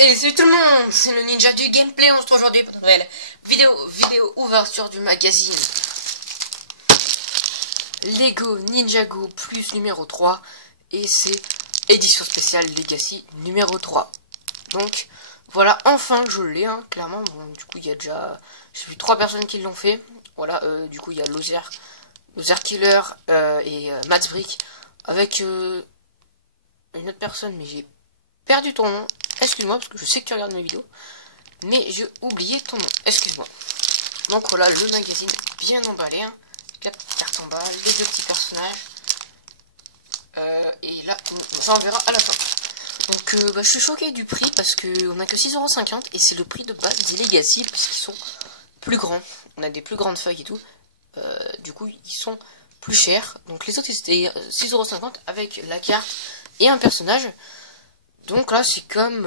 Et salut tout le monde, c'est le ninja du gameplay. On se retrouve aujourd'hui pour une nouvelle vidéo ouverture du magazine Lego Ninjago Plus numéro 3. Et c'est édition spéciale Legacy numéro 3. Donc voilà, enfin je l'ai, hein, clairement. Bon, du coup il y a déjà, j'ai vu 3 personnes qui l'ont fait. Voilà, du coup il y a Loser Killer et Matt Brick avec une autre personne, mais j'ai perdu ton nom. Excuse-moi, parce que je sais que tu regardes mes vidéos, mais j'ai oublié ton nom. Excuse-moi. Donc voilà, le magazine bien emballé, hein. La carte en bas, les deux petits personnages. Et là, ça on verra à la fin. Donc je suis choqué du prix parce qu'on a que 6,50€ et c'est le prix de base des Legacy puisqu'ils sont plus grands. On a des plus grandes feuilles et tout. Du coup, ils sont plus chers. Donc les autres, c'était 6,50€ avec la carte et un personnage. Donc là, c'est comme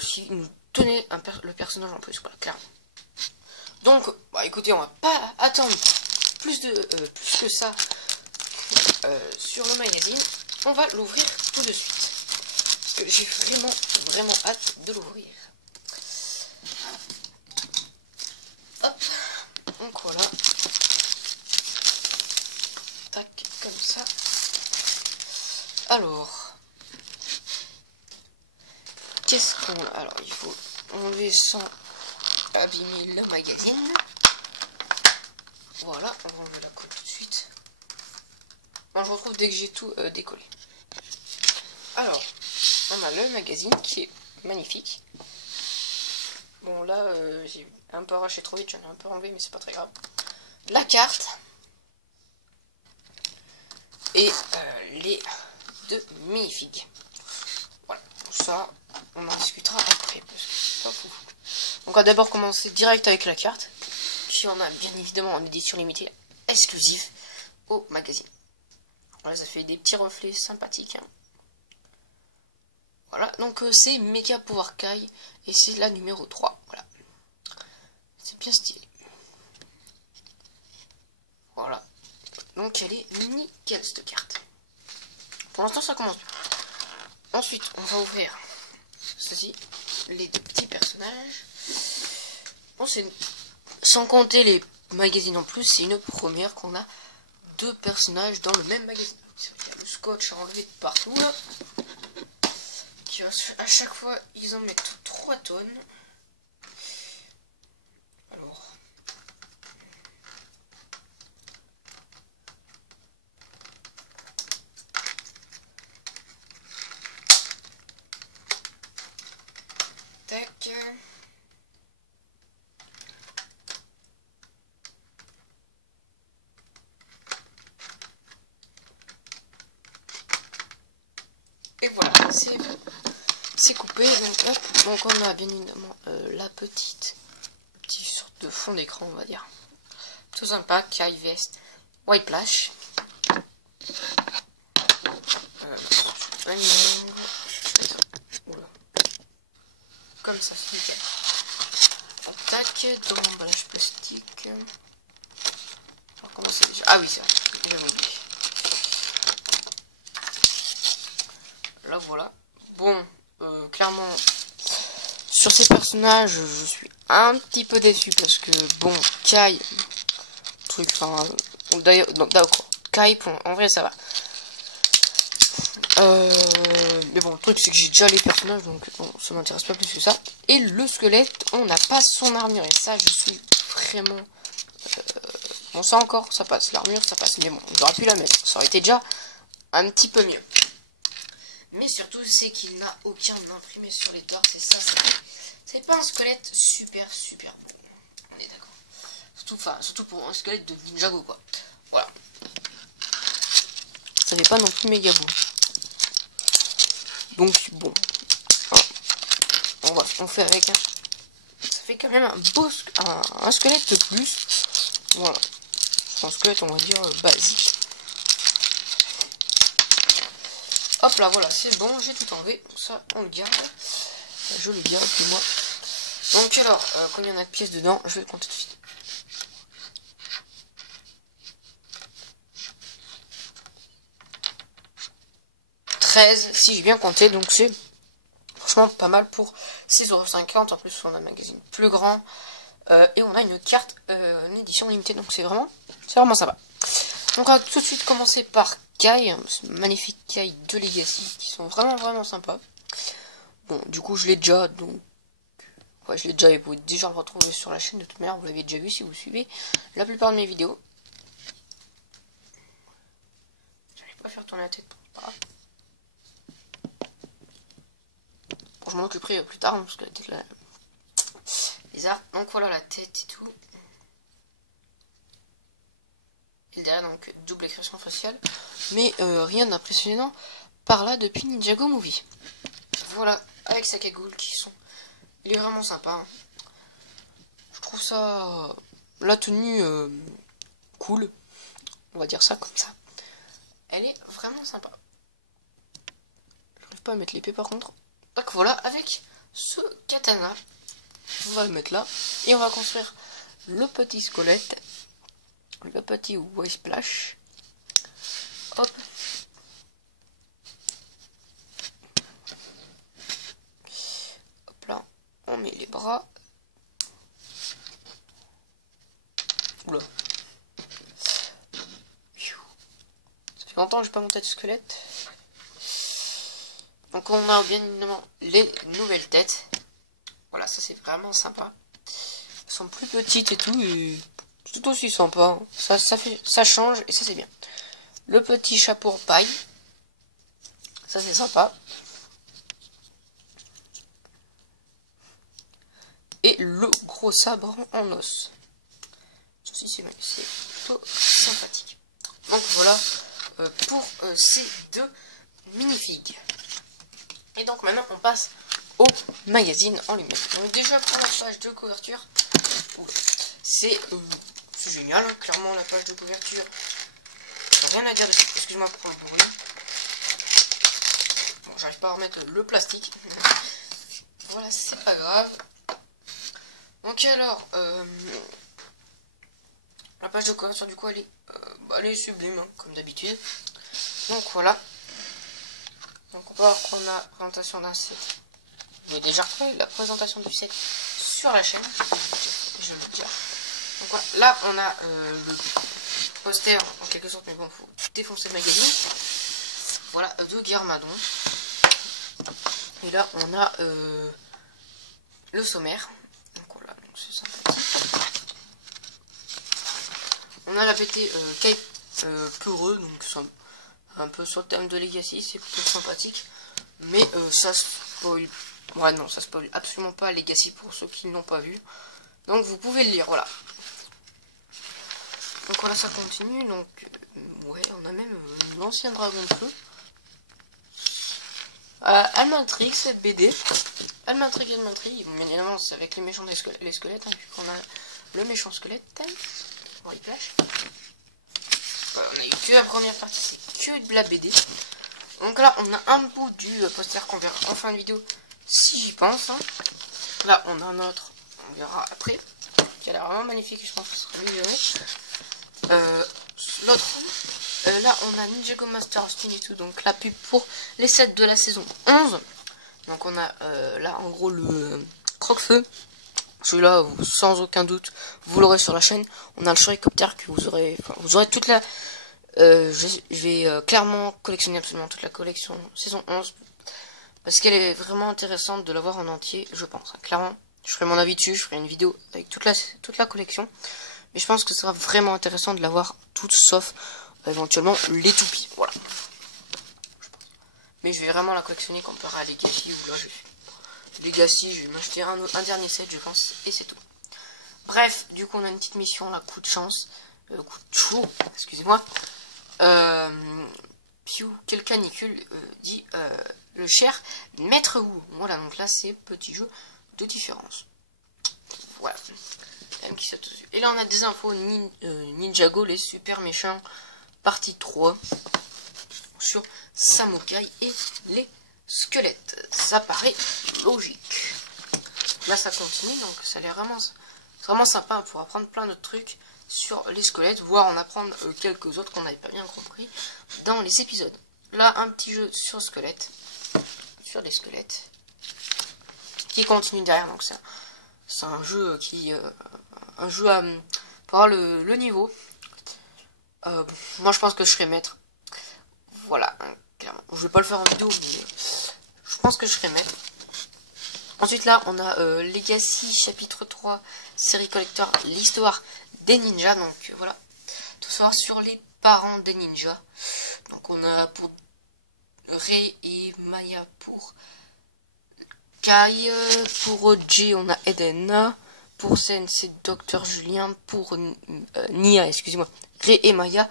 si nous tenait le personnage en plus, voilà, clairement. Donc, bah, écoutez, on va pas attendre plus que ça sur le magazine. On va l'ouvrir tout de suite. Parce que j'ai vraiment hâte de l'ouvrir. Hop, donc voilà. Tac, comme ça. Alors... qu'est-ce qu'on a? Alors, il faut enlever sans abîmer le magazine. Voilà, on va enlever la colle tout de suite. Bon, je retrouve dès que j'ai tout décollé. Alors, on a le magazine qui est magnifique. Bon, là, j'ai un peu arraché trop vite, j'en ai un peu enlevé, mais c'est pas très grave. La carte. Et les deux minifigs. Voilà, ça, on en discutera après, parce que c'est pas fou. Donc on va d'abord commencer direct avec la carte, puis on a bien évidemment en édition limitée exclusive au magazine. Voilà, ça fait des petits reflets sympathiques, hein. Voilà, donc c'est Mecha Power Kai, et c'est la numéro 3, voilà. C'est bien stylé. Voilà, donc elle est nickel cette carte. Pour l'instant ça commence bien. Ensuite, on va ouvrir ceci, les deux petits personnages. Bon, c'est sans compter les magazines en plus, c'est une première qu'on a deux personnages dans le même magazine. Il y a le scotch à enlever de partout là. À chaque fois, ils en mettent 3 tonnes. Alors. Tac. Et voilà, c'est coupé. Donc, hop, donc on a bien évidemment la petite sorte de fond d'écran, on va dire. Tout sympa, Kai Vest, White Flash. Comme ça, c'est nickel. Tac, dans l'emballage plastique. Alors, comment c'est déjà? Ah oui, c'est vrai, j'avais oublié. Là, voilà. Bon, clairement, sur ces personnages, je suis un petit peu déçu parce que, bon, Kai, truc, enfin, d'ailleurs, d'accord, Kai, en vrai, ça va. Mais bon, le truc, c'est que j'ai déjà les personnages, donc bon, ça m'intéresse pas plus que ça. Et le squelette, on n'a pas son armure, et ça, je suis vraiment... bon, ça encore, ça passe, l'armure, ça passe, mais bon, j'aurais pu la mettre, ça aurait été déjà un petit peu mieux. Mais surtout, c'est qu'il n'a aucun imprimé sur les torses, et ça, c'est pas un squelette super beau. On est d'accord. Surtout pour un squelette de Ninjago, quoi. Voilà. Ça fait pas non plus méga beau. Donc, bon. On fait avec, hein. Ça fait quand même un beau un squelette de plus. Voilà. C'est un squelette, on va dire, basique. Hop là, voilà, c'est bon, j'ai tout enlevé. Ça, on le garde. Je le garde, puis moi. Donc alors, combien il y en a de pièces dedans? Je vais le compter tout de suite. 13, si j'ai bien compté, donc c'est franchement pas mal pour 6,50 €. En plus on a un magazine plus grand. Et on a une carte, une édition limitée. Donc c'est vraiment sympa. Donc on va tout de suite commencer par Kai. Ce magnifique Kai de Legacy qui sont vraiment sympas. Bon, du coup je l'ai déjà, donc ouais, je l'ai déjà et vous pouvez déjà le retrouver sur la chaîne de toute manière. Vous l'avez déjà vu si vous suivez la plupart de mes vidéos. J'arrive pas à faire tourner la tête, pas grave. Bon, je m'en occuperai plus tard, hein, parce que la tête là, bizarre. Donc voilà la tête et tout. Et derrière donc double expression faciale. Mais rien d'impressionnant par là depuis Ninjago Movie. Voilà, avec sa cagoule qui sont. Il est vraiment sympa. Hein. Je trouve ça. La tenue cool. On va dire ça comme ça. Elle est vraiment sympa. J'arrive pas à mettre l'épée par contre. Donc voilà, avec ce katana. On va le mettre là. Et on va construire le petit squelette. Le petit white splash. Hop. Hop là. On met les bras. Oula. Ça fait longtemps que j'ai pas monté de squelette. Donc on a bien évidemment les nouvelles têtes. Voilà, ça c'est vraiment sympa. Elles sont plus petites et tout. Et tout aussi sympa. Ça change et ça c'est bien. Le petit chapeau en paille. Ça c'est sympa. Et le gros sabre en os. Ceci c'est plutôt sympathique. Donc voilà pour ces deux minifigs. Et donc maintenant on passe au magazine en lui-même. Donc déjà première page de couverture. C'est génial, hein, clairement la page de couverture. Rien à dire dessus, excuse-moi pour le bruit. Bon, j'arrive pas à remettre le plastique. Voilà, c'est pas grave. Donc alors, la page de couverture du coup elle est sublime, hein, comme d'habitude. Donc voilà. Donc on peut voir qu'on a présentation d'un set. J'ai déjà refait la présentation du set sur la chaîne. Je le dis. Donc voilà, là on a le poster en quelque sorte, mais bon, faut défoncer le magazine. Voilà, de Garmadon. Et là on a le sommaire. Donc voilà, c'est sympathique. On a la PT Kai Peureux, donc c'est un peu sur le thème de Legacy, c'est plutôt sympathique. Mais ça spoil. Ouais, non, ça spoil absolument pas Legacy pour ceux qui ne l'ont pas vu. Donc vous pouvez le lire, voilà. Donc voilà, ça continue. Donc ouais, on a même l'ancien dragon de feu. Almantrix, cette BD. Almantrix, bien évidemment, c'est avec les méchants les squelettes, hein, vu qu'on a le méchant squelette. Whiplash. Voilà, on a eu que la première partie, c'est que de la BD. Donc là, on a un bout du poster qu'on verra en fin de vidéo, si j'y pense. Hein. Là, on a un autre, on verra après, qui a l'air vraiment magnifique, je pense que ça sera amélioré. L'autre, là, on a Ninjago Master of Spin et tout, donc la pub pour les sets de la saison 11. Donc on a là, en gros, le croque-feu. Celui-là, sans aucun doute, vous l'aurez sur la chaîne. On a le Shurikopter que vous aurez toute la... je vais clairement collectionner absolument toute la collection saison 11. Parce qu'elle est vraiment intéressante de l'avoir en entier, je pense. Clairement, je ferai mon avis dessus, je ferai une vidéo avec toute la collection. Mais je pense que ce sera vraiment intéressant de l'avoir toute, sauf éventuellement les toupies. Voilà. Mais je vais vraiment la collectionner comparé à Legacy, où là Legacy, je vais m'acheter un dernier set, je pense, et c'est tout. Bref, du coup, on a une petite mission, là, coup de chance, coup de chou, excusez-moi. Piu, quelle canicule, dit le cher Maître Wu. Voilà, donc là, c'est petit jeu de différence. Voilà. Et là, on a des infos Ninjago, les super méchants, partie 3, sur Samokai et les squelettes. Ça paraît logique. Là ça continue, donc ça a l'air vraiment sympa pour apprendre plein d'autres trucs sur les squelettes, voire en apprendre quelques autres qu'on n'avait pas bien compris dans les épisodes. Là un petit jeu sur les squelettes. qui continue derrière. Donc c'est un jeu qui un jeu à pour avoir le niveau. Moi je pense que je serai maître. Voilà, hein, clairement. Je vais pas le faire en vidéo, mais je pense que je serai maître. Ensuite là on a Legacy chapitre 3 série collector, l'histoire des ninjas. Donc voilà, tout ça sur les parents des ninjas. Donc on a pour Rei et Maya, pour Kai, pour Jay on a Edena, pour Sen c'est Dr Julien, pour Nia, excusez-moi, Rei et Maya,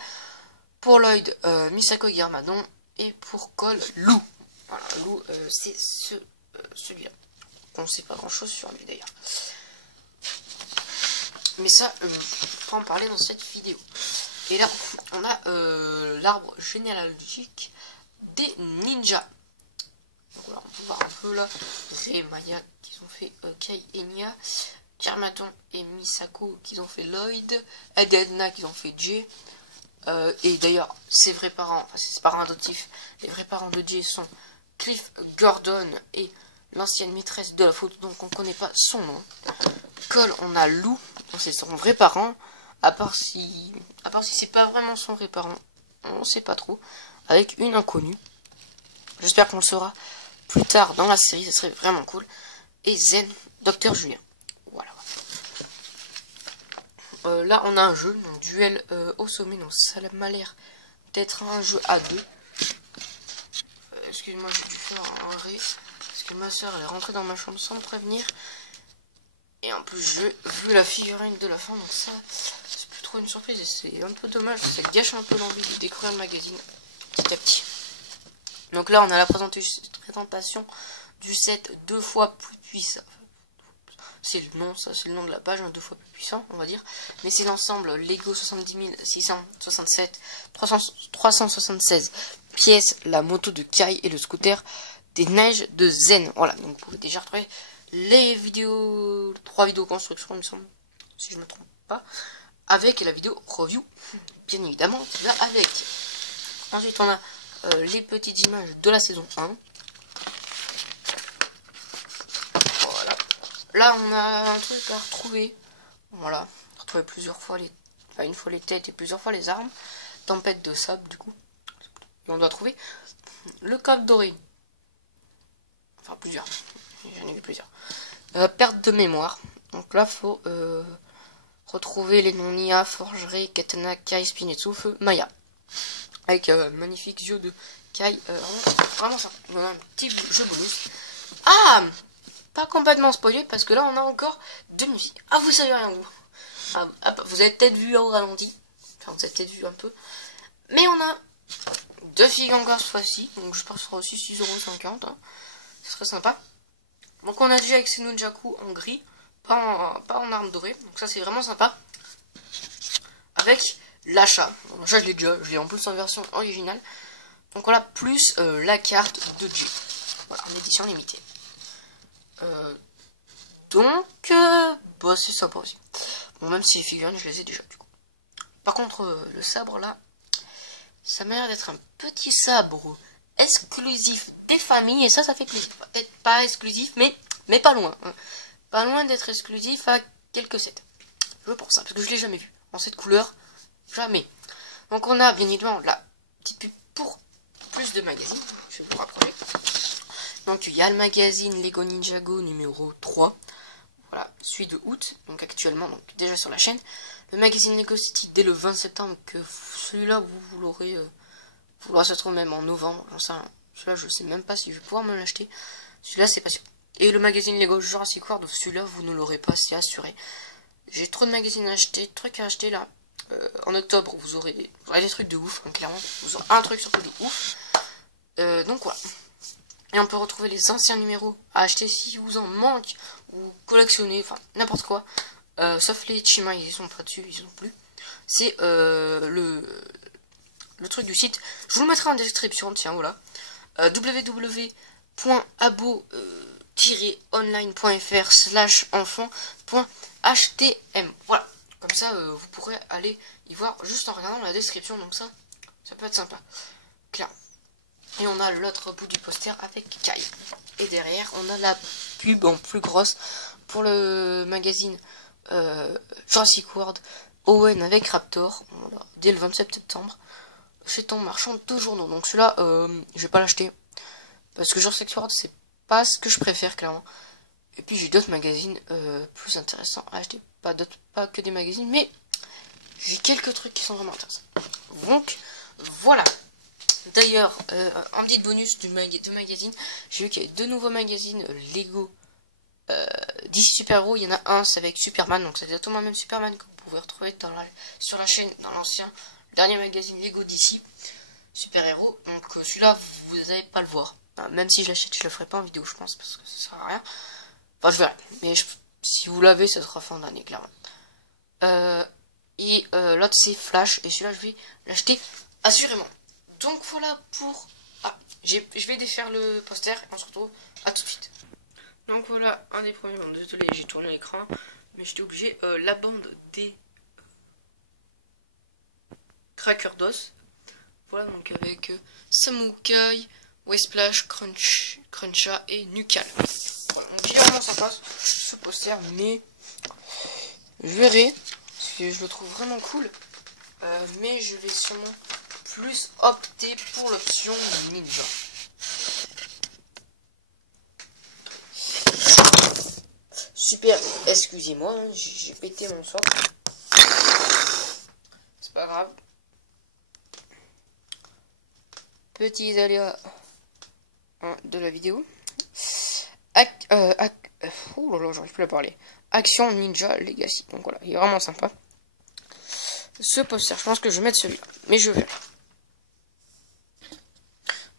pour Lloyd Misako et Garmadon, et pour Cole Lou. Voilà, Lou c'est celui-là. On sait pas grand chose sur lui d'ailleurs. Mais ça, on va en parler dans cette vidéo. Et là, on a l'arbre généalogique des ninjas. Donc voilà, on peut voir un peu là, Rei et Maya qui ont fait Kai et Nia, Garmadon et Misako qui ont fait Lloyd, Edna qui ont fait Jay. Et d'ailleurs, ses vrais parents, enfin ses parents adoptifs, les vrais parents de Jay sont Cliff Gordon et l'ancienne maîtresse de la photo, donc on connaît pas son nom. Cole, on a Lou, c'est son vrai parent, à part si c'est pas vraiment son vrai parent, on sait pas trop, avec une inconnue. J'espère qu'on le saura plus tard dans la série, ça serait vraiment cool. Et Zen, Dr Julien. Voilà. Là on a un jeu, donc duel au sommet, donc ça m'a l'air d'être un jeu à deux. Excuse-moi, j'ai dû faire un ré. Ma soeur elle est rentrée dans ma chambre sans me prévenir, et en plus j'ai vu la figurine de la fin, donc ça c'est plus trop une surprise et c'est un peu dommage, ça gâche un peu l'envie de découvrir le magazine petit à petit. Donc là on a la présentation du set 2 fois plus puissant. C'est le nom, ça c'est le nom de la page, hein, 2 fois plus puissant on va dire, mais c'est l'ensemble Lego 70 667 376 pièces, la moto de Kai et le scooter des neiges de Zen. Voilà, donc vous pouvez déjà retrouver les vidéos, 3 vidéos construction il me semble, si je me trompe pas, avec la vidéo review bien évidemment qui va avec. Ensuite on a les petites images de la saison 1. Voilà, là on a un truc à retrouver. Voilà, retrouver plusieurs fois les, enfin une fois les têtes et plusieurs fois les armes. Tempête de sable du coup, et on doit trouver le code doré. Enfin plusieurs, j'en ai vu plusieurs. Perte de mémoire, donc là faut retrouver les noms Nia, Forgerie, Katana, Kai, Spinetsu, Feu, Maya, avec magnifique jeu de Kai, vraiment ça. On a un petit jeu bonus. Ah, pas complètement spoilé parce que là on a encore 2 musiques. Ah, vous savez rien vous. Ah, vous avez peut-être vu au ralenti, enfin vous avez peut-être vu un peu, mais on a 2 figues encore cette fois-ci, donc je pense que ce sera aussi 6,50 €, hein. Ce serait sympa. Donc on a déjà avec ces Nunjaku en gris, pas en arme dorée, donc ça c'est vraiment sympa. Avec l'achat, l'achat je l'ai en plus en version originale. Donc voilà, plus la carte de Jay, voilà, en édition limitée. Donc bah, c'est sympa aussi. Bon, même si les figurines je les ai déjà du coup. Par contre le sabre là, ça m'a l'air d'être un petit sabre exclusif des familles, et ça fait plaisir. Peut-être pas exclusif, mais pas loin. Hein. Pas loin d'être exclusif à quelques sets. Je pense ça, parce que je l'ai jamais vu. En cette couleur, jamais. Donc on a bien évidemment la petite pub pour plus de magazines. Je vais vous rapprocher. Donc il y a le magazine Lego Ninjago numéro 3. Voilà, celui de août, donc actuellement, donc déjà sur la chaîne. Le magazine Lego City dès le 20 septembre, que celui-là vous l'aurez... ça se trouve même en novembre, celui-là je sais même pas si je vais pouvoir me l'acheter. Celui-là c'est pas sûr. Et le magazine Lego Jurassic World, celui-là vous ne l'aurez pas, c'est assuré. J'ai trop de magazines à acheter, de trucs à acheter là. En octobre vous aurez des trucs de ouf, hein, clairement. Vous aurez un truc surtout de ouf. Donc voilà. Et on peut retrouver les anciens numéros à acheter si vous en manque, ou collectionner, enfin n'importe quoi. Sauf les Chima, ils sont pas dessus, ils sont plus. C'est le truc du site. Je vous le mettrai en description, tiens, voilà. www.abo-online.fr/enfant.htm. Voilà. Comme ça, vous pourrez aller y voir juste en regardant la description. Donc ça peut être sympa. Clairement. Et on a l'autre bout du poster avec Kai. Et derrière, on a la pub en plus grosse pour le magazine Jurassic World Owen avec Raptor, voilà, dès le 27 septembre, chez ton marchand de journaux. Donc celui-là, je vais pas l'acheter, parce que Jurassic World, c'est pas ce que je préfère, clairement. Et puis j'ai d'autres magazines plus intéressants à acheter. Pas que des magazines, mais j'ai quelques trucs qui sont vraiment intéressants. Donc, voilà. D'ailleurs, un petit bonus de magazine, j'ai vu qu'il y avait 2 nouveaux magazines Lego DC Super Héros. Il y en a un, c'est avec Superman, donc c'est exactement le même Superman que vous pouvez retrouver sur la chaîne dans l'ancien dernier magazine Lego DC Super Héros. Donc celui-là, vous n'allez pas le voir. Même si je l'achète, je le ferai pas en vidéo, je pense, parce que ça sert à rien. Enfin, je verrai. Mais si vous l'avez, ça sera fin d'année, clairement. L'autre, c'est Flash, et celui-là, je vais l'acheter assurément. Donc voilà pour... Ah, je vais défaire le poster, et on se retrouve à tout de suite. Donc voilà, un des premiers... Bon, désolé, j'ai tourné l'écran, mais j'étais obligé. La bande des Cracker DOS. Voilà, donc avec Samukai, Wesplash, Cruncha et Nucal. Voilà, donc il est vraiment sympa ce poster, mais je verrai, parce que je le trouve vraiment cool. Mais je vais sûrement plus opter pour l'option ninja. Super, excusez-moi, hein, j'ai pété mon socle. C'est pas grave. Petits aléas de la vidéo. Oh là là, j'arrive plus à parler. Action Ninja Legacy. Donc voilà, il est vraiment sympa. Ce poster, je pense que je vais mettre celui-là, mais je verrai.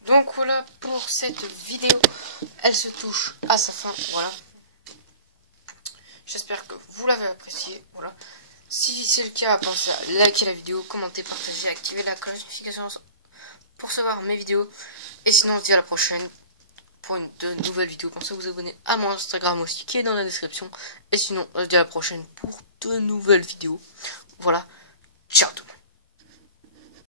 Donc voilà pour cette vidéo. Elle se touche à sa fin. Voilà. J'espère que vous l'avez apprécié. Voilà. Si c'est le cas, pensez à liker la vidéo, commenter, partager, activer la cloche de notification pour recevoir mes vidéos. Et sinon, on se dit à la prochaine pour de nouvelles vidéos. Pensez à vous abonner à mon Instagram aussi, qui est dans la description. Et sinon, on se dit à la prochaine pour de nouvelles vidéos. Voilà. Ciao tout le monde.